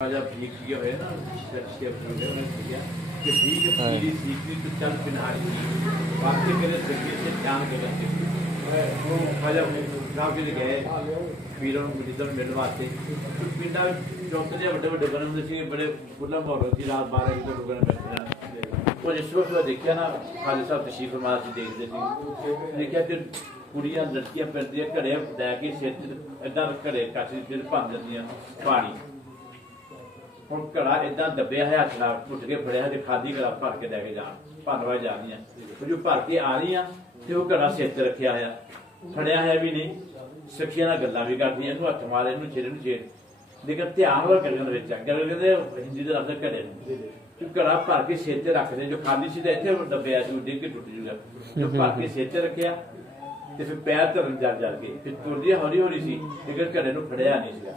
जब भीख किए हुए ना कि भीख पीली सीखनी तो चल पिनारी बातें करे सके से ध्यान करते जब गाँव के लिए गए पीरों मुरीदों मिलवाते पिंडा चौथे बड़े बड़े बने होंगे सी बड़े खुला माहौल सी रात 12 बजे लोगों ने बैठना और जिस वक्त देखा ना खाली साहब तशरीफ फरमा से देखते थे देखा कि कुड़ियां लड़कियां फिरदियां घड़े लैके सिर इदा घड़े कच फिर भन जांदियां पानी ਹੁਣ ਘੜਾ ਇਦਾਂ ਦੱਬਿਆ ਹੈ ਹੱਥ ਨਾਲ ਟੁੱਟ ਕੇ ਫੜਿਆ ਤੇ ਖਾਦੀ ਘੜਾ ਭਰ ਕੇ ਲੈ ਕੇ ਜਾਣ ਭੰਨਵਾ ਜਾਂਦੀਆਂ ਜੋ ਭਰ ਕੇ ਆ ਰਹੀਆਂ ਤੇ ਉਹ ਘੜਾ ਸਿਰ ਤੇ ਰੱਖਿਆ ਹੋਇਆ ਫੜਿਆ ਹੈ ਵੀ ਨਹੀਂ ਸਖੀਆਂ ਨਾਲ ਗੱਲਾਂ ਵੀ ਕਰਦੀਆਂ ਇਹਨੂੰ ਹੱਥ ਮਾਰੇ ਇਹਨੂੰ ਛੇੜੇ ਨੂੰ ਛੇੜ ਲੇਕਿਨ ਧਿਆਨ ਹੋਰ ਗਰਗਨ ਵਿੱਚ ਗਰਗਨ ਕਹਿੰਦੇ ਹਿੰਦੀ ਦੇ ਲਫ਼ਜ਼ ਘੜੇ ਨੂੰ ਜੋ ਘੜਾ ਭਰ ਕੇ ਸਿਰ ਤੇ ਰੱਖਦੇ ਜੋ ਖਾਲੀ ਸੀ ਤਾਂ ਇੱਥੇ ਦੱਬਿਆ ਸੀ ਡਿੱਗ ਕੇ ਟੁੱਟ ਜੂਗਾ ਜੋ ਭਰ ਕੇ ਸਿਰ ਤੇ ਰੱਖਿਆ ਤੇ ਫਿਰ ਪੈਰ ਧਰਨ ਜਲ ਕੇ ਫਿਰ ਤੁਰਦੀ ਹੌਲੀ ਹੌਲੀ ਸੀ ਲੇਕਿਨ ਘੜੇ ਨੂੰ ਫੜਿਆ ਨਹੀਂ ਸੀਗਾ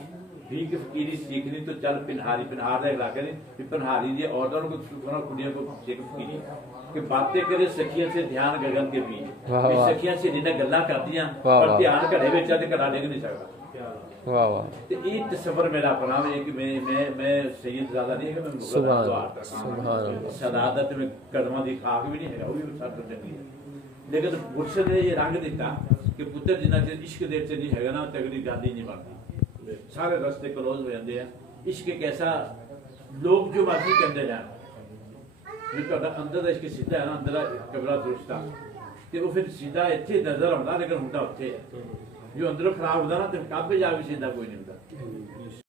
भीख फकीरी सीखनी तो चल पिनहारी पिनहार का इलाका नहीं कि पिनहारी दी औरतों को कुड़ियों को फकीरी कि बातें करे सखियों से ध्यान गगन के बीच सखियां से जिन्हें गल्ला करदियां पर ध्यान घड़े विच ते घड़ा डिग नहीं सकता वाह वाह ते ये तसव्वुर मेरा अपना है कि मैं सैयद ज़्यादा नहीं है कि मैं सुभान अल्लाह सदादत में कदमां दी खाक भी नहीं है वो भी सब चंगी है लेकिन मुर्शिद ने ये रंग दिता कि पुत्र जिन्ना चਿਰ इश्क दे च नहीं हैगा ना तगड़ी गांधी नहीं बनती सारे रस्ते क्लोज हो जाते हैं इश्क एक ऐसा लोग जो मर्जी कहते जान जो अंदर इश्क सीधा है ना अंदर कबरा दुरुस्त तो वो फिर सीधा इतने नजर आता लेकिन होंगे उत्थे जो अंदरों खराब होता ना तो कब जा भी सीधा कोई नहीं होता